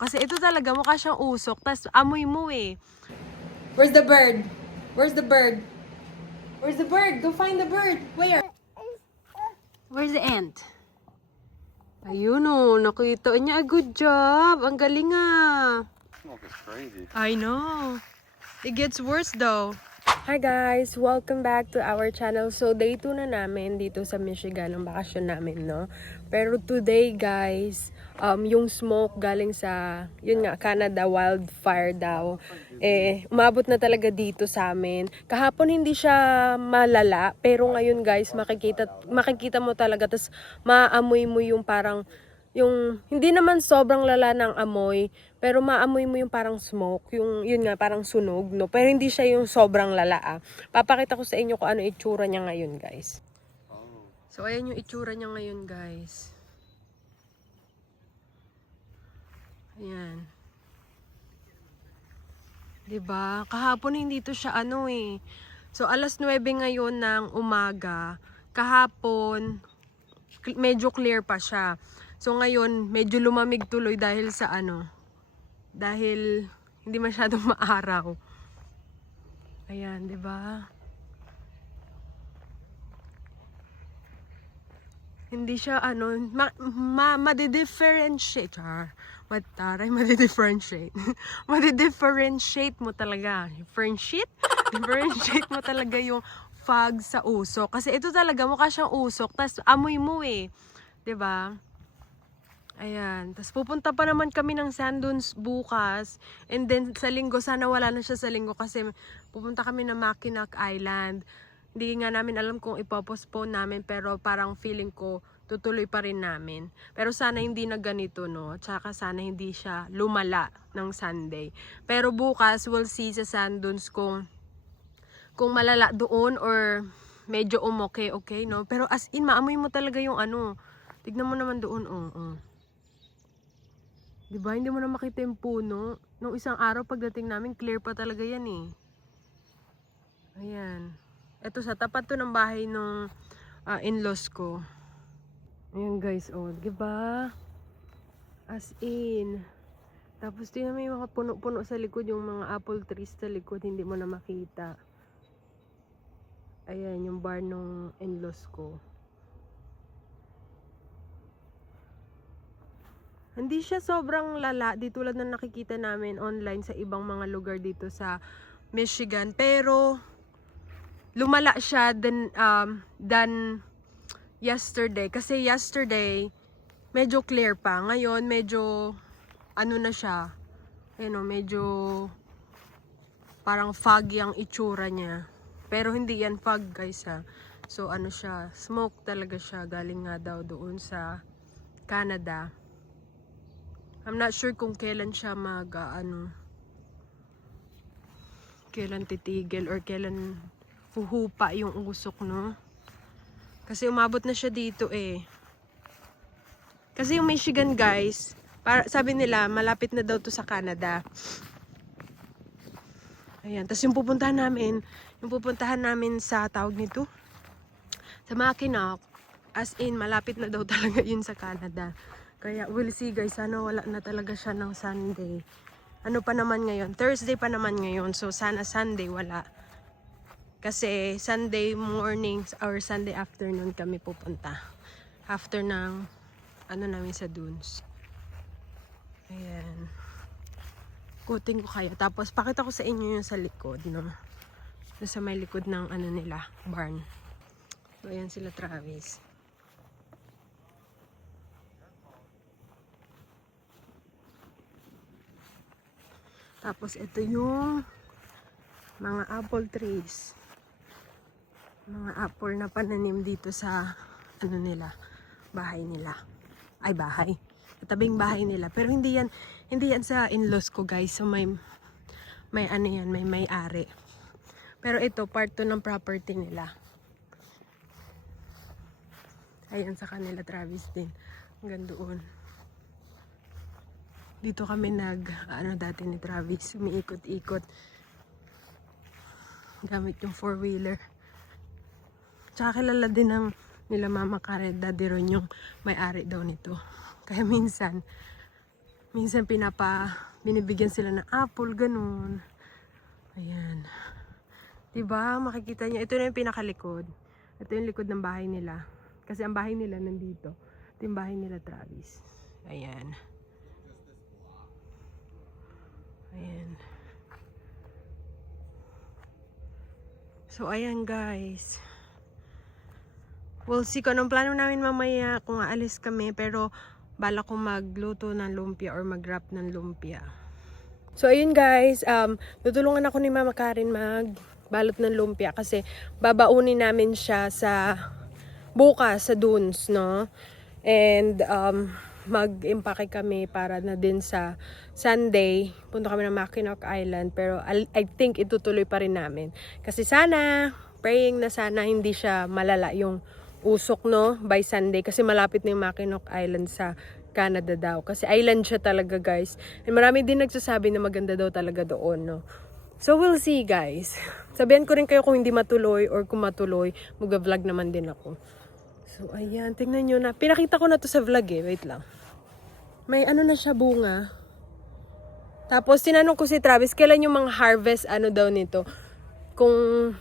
Kasi ito talaga mukha siyang usok, tas amoy mo eh. Where's the bird? Where's the bird? Where's the bird? Go find the bird. Where? Where's the ant? Ayun oh, nakita niya. Good job. Ang galing ah. Smoke is crazy. I know. It gets worse though. Hi guys! Welcome back to our channel. So day 2 na namin dito sa Michigan ang bakasyon namin, no? Pero today guys, yung smoke galing sa, yun nga, Canada wildfire daw. Umabot na talaga dito sa amin. Kahapon hindi siya malala, pero ngayon guys, makikita mo talaga, tas maamoy mo yung parang, yung hindi naman sobrang lala ng amoy, pero maamoy mo yung parang smoke, yung yun nga parang sunog, no? Pero hindi siya yung sobrang lala ah. Papakita ko sa inyo kung ano itsura niya ngayon, guys. So ayan yung itsura niya ngayon, guys. Ayan. 'Di ba? Kahapon hindi to siya ano eh. So alas 9 ngayon ng umaga. Kahapon medyo clear pa siya. So ngayon, medyo lumamig tuloy dahil sa ano, dahil hindi masyadong maaraw. Ayan, 'di ba? Hindi siya ano, madi-differentiate. Madi-differentiate. Madi-differentiate mo talaga. Differentiate mo talaga yung fog sa usok. Kasi ito talaga mukha siyang usok, tas amoy mo eh. 'Di ba? Ayan. Tapos pupunta pa naman kami ng sand dunes bukas. And then sa linggo, sana wala na siya sa linggo kasi pupunta kami ng Mackinac Island. Hindi nga namin alam kung ipopostpone namin, pero parang feeling ko tutuloy pa rin namin. Pero sana hindi na ganito, no? Tsaka sana hindi siya lumala ng Sunday. Pero bukas, we'll see sa sand dunes kung malala doon or medyo okay, no? Pero as in, maamoy mo talaga yung ano. Tignan mo naman doon, oh. Diba? Hindi mo na makita yung puno. Nung isang araw pagdating namin, clear pa talaga yan eh. Ayan. Ito sa tapat to ng bahay nung in-laws ko. Ayan guys, oh. Diba? As in. Tapos tingnan mo yung mga puno-puno sa likod, yung mga apple trees sa likod, hindi mo na makita. Ayan, yung bar nung in-laws ko. Hindi siya sobrang lala di tulad na nakikita namin online sa ibang mga lugar dito sa Michigan. Pero lumala siya than yesterday. Kasi yesterday, medyo clear pa. Ngayon, medyo ano na siya. Medyo parang foggy ang itsura niya. Pero hindi yan fog guys ha. So ano siya, smoke talaga siya. Galing nga daw doon sa Canada. I'm not sure kung kailan siya kailan titigil or kailan huhupa yung usok, no? Kasi umabot na siya dito eh. Kasi yung Michigan guys, sabi nila malapit na daw to sa Canada. Ayan, tapos yung pupuntahan namin sa tawag nito, sa Mackinac, as in malapit na daw talaga yun sa Canada. Kaya we'll see guys, sana wala na talaga siya ng Sunday. Ano pa naman ngayon? Thursday pa naman ngayon. So sana Sunday wala. Kasi Sunday mornings or Sunday afternoon kami pupunta. After ng namin sa dunes. Ayan. Kuting ko kayo. Tapos pakita ko sa inyo yung sa likod, no? Sa may likod ng nila, barn. So ayan sila Travis. Tapos ito yung mga apple trees. Mga apple na pananim dito sa nila, bahay nila. Ay bahay. Tabing bahay nila. Pero hindi yan sa in-laws ko guys. So may yan, may may-ari. Pero ito part to ng property nila. Ayan sa kanila Travis din. Hanggang doon. Dito kami dati ni Travis, umiikot-ikot. Gamit yung 4-wheeler. Tsaka kilala din ng nila Mama Karen, Daddy Ron yung may-ari daw nito. Kaya minsan, Minsan binibigyan sila ng apple, ganun. Ayan. Diba? Makikita niyo. Ito na yung pinakalikod. Ito yung likod ng bahay nila. Kasi ang bahay nila nandito. Ito yung bahay nila, Travis. Ayan. Ayan. So, ayan guys. We'll see kung anong plano namin mamaya kung aalis kami. Pero, bala ko magluto ng lumpia or mag-wrap ng lumpia. So, ayun guys. Tutulungan ako ni Mama Karen magbalot ng lumpia. Kasi, babaunin namin siya sa bukas sa dunes, no? And, mag-impake kami para na din sa Sunday. Punta kami ng Mackinac Island. Pero I think itutuloy pa rin namin. Kasi sana, praying na sana hindi siya malala yung usok, no? By Sunday. Kasi malapit na yung Mackinac Island sa Canada daw. Kasi island siya talaga, guys. And marami din nagsasabi na maganda daw talaga doon, no? So, we'll see, guys. Sabihan ko rin kayo kung hindi matuloy or kung matuloy, mag-vlog naman din ako. So, ayan. Tingnan nyo na. Pinakita ko na to sa vlog eh. Wait lang. May ano na siya, bunga. Tapos, tinanong ko si Travis, kailan yung mga harvest, ano daw nito? Kung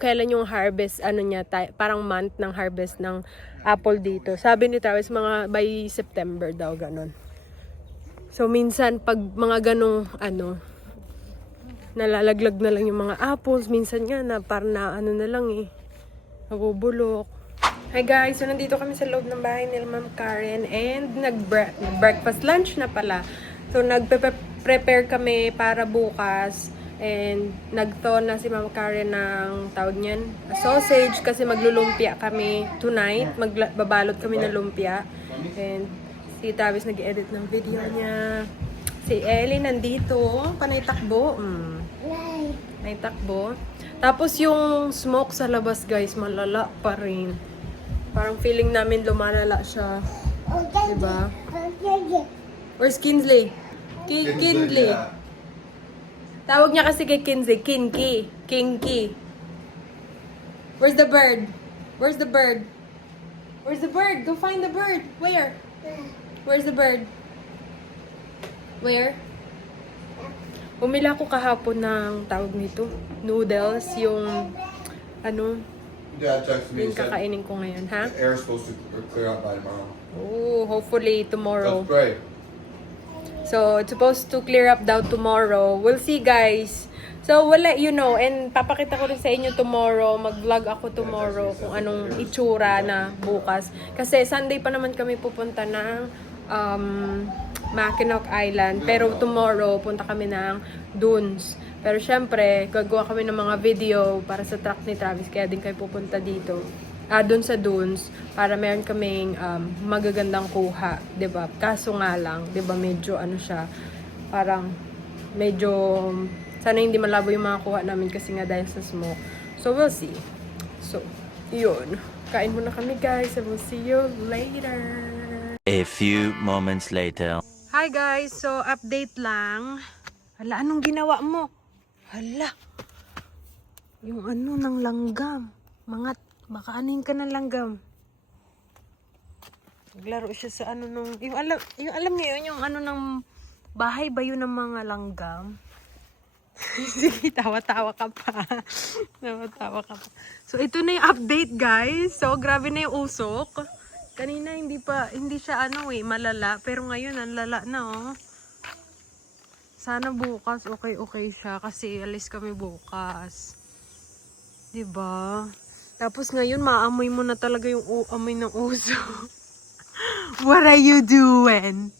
kailan yung harvest, ano niya, parang month ng harvest ng apple dito. Sabi ni Travis, mga by September daw, ganon. So, minsan, pag mga ganong, nalalaglag na lang yung mga apples. Minsan nga na, parang na, na lang eh. Nabubulok. Hi guys, so nandito kami sa loob ng bahay nila Ma'am Karen and nag-breakfast lunch na pala. So nagpe-prepare kami para bukas and nagto na si Ma'am Karen ng tawag niyan, sausage kasi maglulumpia kami tonight. Magbabalot kami ng lumpia and si Travis nag-edit ng video niya. Si Ellie nandito, panay takbo. May takbo. Tapos yung smoke sa labas guys, malala pa rin. Parang feeling namin lumalala siya. Diba? Where's Kinsley? Kinsley. Tawag niya kasi kay Kinsley, Kinky. Kinky. Where's the bird? Where's the bird? Where's the bird? Go find the bird. Where? Where's the bird? Where? Umila ko kahapon ng tawag nito. Noodles. Yung Dad texted me yung and said kakainin ko ngayon, ha? the air is supposed to clear out by tomorrow. Oh, hopefully tomorrow. Let's pray. So, it's supposed to clear up daw tomorrow. We'll see, guys. So, wala, and papakita ko rin sa inyo tomorrow. Mag-vlog ako tomorrow kung anong itsura na bukas. Kasi Sunday pa naman kami pupunta ng Mackinac Island. Pero tomorrow, punta kami ng dunes. Pero syempre, gagawa kami ng mga video para sa truck ni Travis. Kaya din kayo pupunta dito. Doon sa dunes. Para meron kaming magagandang kuha. 'Di ba? Kaso nga lang, 'di ba medyo siya. Parang medyo sana hindi malabo yung mga kuha namin kasi nga dahil sa smoke. So, we'll see. So, yun. Kain muna kami guys. And we'll see you later. A few moments later. Hi guys. So, update lang. Hala, anong ginawa mo? Hala. Yung ng langgam. Makaanin ka ng langgam. Naglaro siya sa yung alam niyo yun, yung ng bahay ba yun ng mga langgam? Sige, tawa-tawa ka pa. Tawa-tawa ka pa. So, ito na yung update guys. So, grabe na yung usok. Kanina hindi siya malala. Pero ngayon, ang lala na oh. Sana bukas okay siya kasi alis kami bukas. 'Di ba? Tapos ngayon maamoy mo na talaga yung amoy ng uso. What are you doing?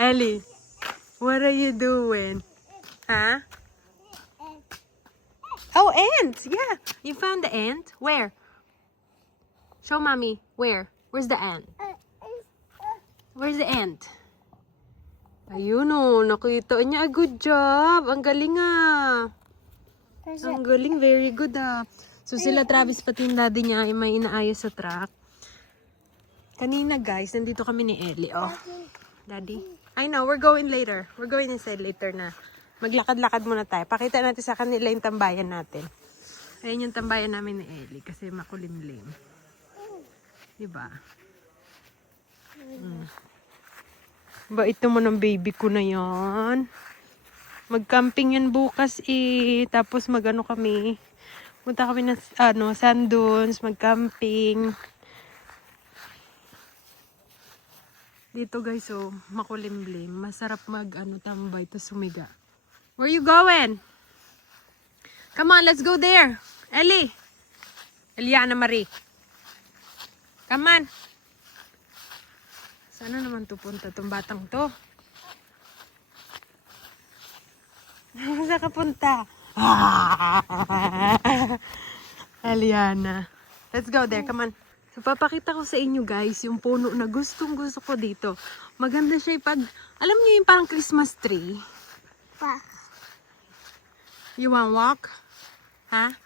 Ellie, what are you doing? Huh? Oh, ants. Yeah. You found the ant? Where? Show mommy. Where? Where's the ant? Where's the ant? Ayun nakita niya. Good job. Ang galing Ang galing. Very good So sila Travis pati yung daddy niya ay may inaayos sa truck. Kanina guys, nandito kami ni Ellie. Oh. Daddy. I know, we're going later. We're going inside later na. Maglakad-lakad muna tayo. Pakita natin sa kanila yung tambayan natin. Ayun yung tambayan namin ni Ellie kasi makulimlim. Diba? Bait naman ng baby ko na yan. Mag-camping yan bukas eh. Tapos mag-ano kami. Punta kami ng sand dunes, mag-camping. Dito guys, oh, makulimlim. Masarap tambay to sumiga. Where you going? Come on, let's go there. Ellie. Eliana Marie. Come on. Sana naman to punta tong batang to. Saan ka punta? Eliana. Let's go there. Come on. So, papakita ko sa inyo guys yung puno na gustong gusto ko dito. Maganda siya pag, alam niyo yung parang Christmas tree? You wanna walk? Ha?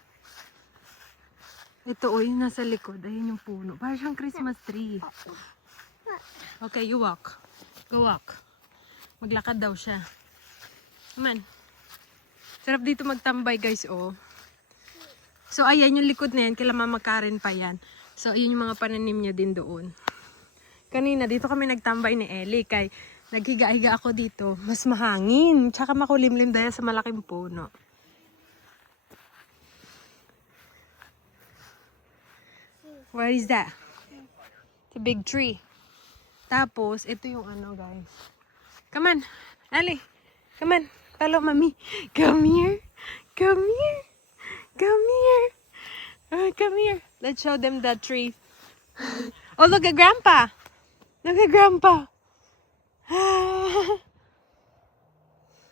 Ito o, yung nasa likod. Ayun yung puno. Parang siyang Christmas tree. Okay, you walk. Go walk. Maglakad daw siya. Come on. Sarap dito magtambay guys, oh. So, ayan yung likod na yan. Kila Mama Karen pa yan. So, ayun yung mga pananim niya din doon. Kanina, dito kami nagtambay ni Ellie. Kay naghiga-higa ako dito. Mas mahangin. Tsaka makulimlim dahil sa malaking puno. What is that? It's a big tree. Tapos, ito yung guys. Come on. Ellie. Come on. Follow mommy. Come here. Come here. Come here. Oh, come here. Let's show them that tree. Oh, look at Grandpa. Look at Grandpa.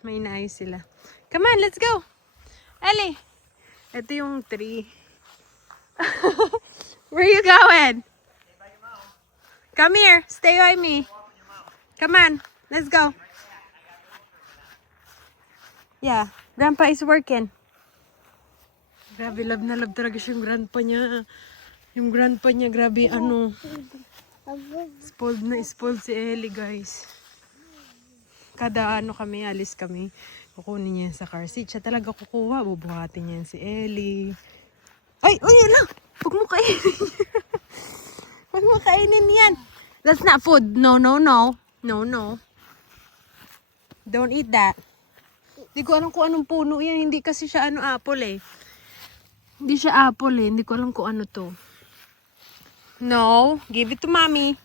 May naayos sila. Come on, let's go. Ellie. Ito yung tree. Where you going? Come here. Stay by me. Come on. Let's go. Yeah. Grandpa is working. Grabe, love na love talaga siya yung grandpa niya. Yung grandpa niya, grabe, spoiled si Ellie, guys. Kada kami, alis kami, kukunin niya sa car seat. Siya talaga kukuha, bubuhatin niya si Ellie. Ay, yun lang! Huwag mo kainin. Huwag mo kainin yan. That's not food. No. Don't eat that. Hindi ko alam kung anong puno yan. Hindi kasi siya apple eh. Hindi siya apple eh. Hindi ko alam kung ano to. No. Give it to mommy.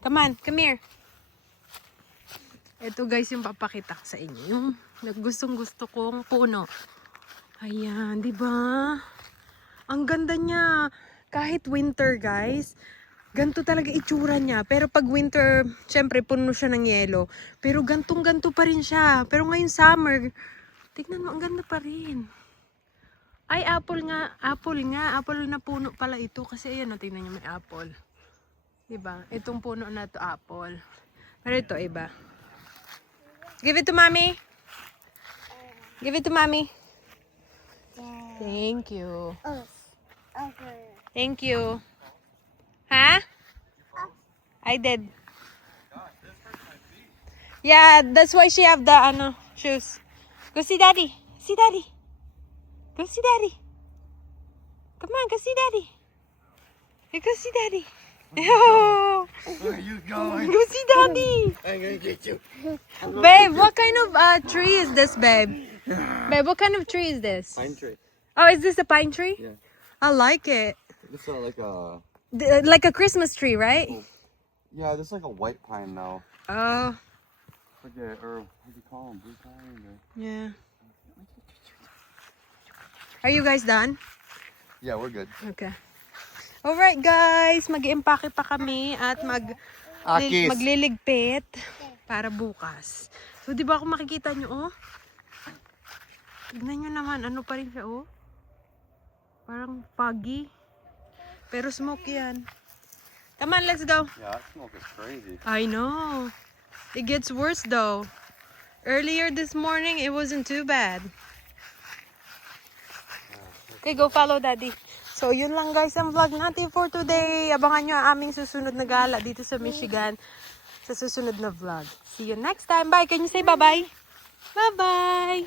Come on. Come here. Ito guys yung papakita ko sa inyo. Yung gustong gusto kong puno. Ayan. Diba? Ang ganda niya. Kahit winter guys. Ganto talaga itsura niya. Pero pag winter, syempre puno siya ng yelo. Pero gantong-ganto pa rin siya. Pero ngayon summer, tignan mo, ang ganda pa rin. Ay, apple nga. Apple na puno pala ito. Kasi ayan, tingnan niyo may apple. Diba? Itong puno na to apple. Pero ito, iba. Give it to mommy. Give it to mommy. Thank you. Thank you. Huh? I did. Yeah, that's why she have the shoes. Go see daddy. See daddy. Go see daddy. Come on, go see daddy. Hey, go see daddy. Oh. Where are you going? Go see daddy. I'm gonna get you. Babe, what kind of tree is this, babe? Babe, what kind of tree is this? Pine tree. Oh, is this a pine tree? Yeah. I like it. It's like a. Like a Christmas tree, right? Yeah, this is like a white pine now. Oh, Forget or what do you call them? Blue pine. Or... yeah. Are you guys done? Yeah, we're good. Okay. Alright guys, mag-i-empake pa kami at Akis. magliligpit para bukas. So, di ba kung makikita nyo, oh? Tignan nyo naman, ano pa rin siya, oh? Parang foggy. Pero smoke yan. Come on, let's go. Yeah, that smoke is crazy. I know. It gets worse though. Earlier this morning, it wasn't too bad. Okay, go follow daddy. So, yun lang guys ang vlog natin for today. Abangan nyo ang aming susunod na gala dito sa Michigan sa susunod na vlog. See you next time. Bye. Can you say bye-bye? Bye-bye.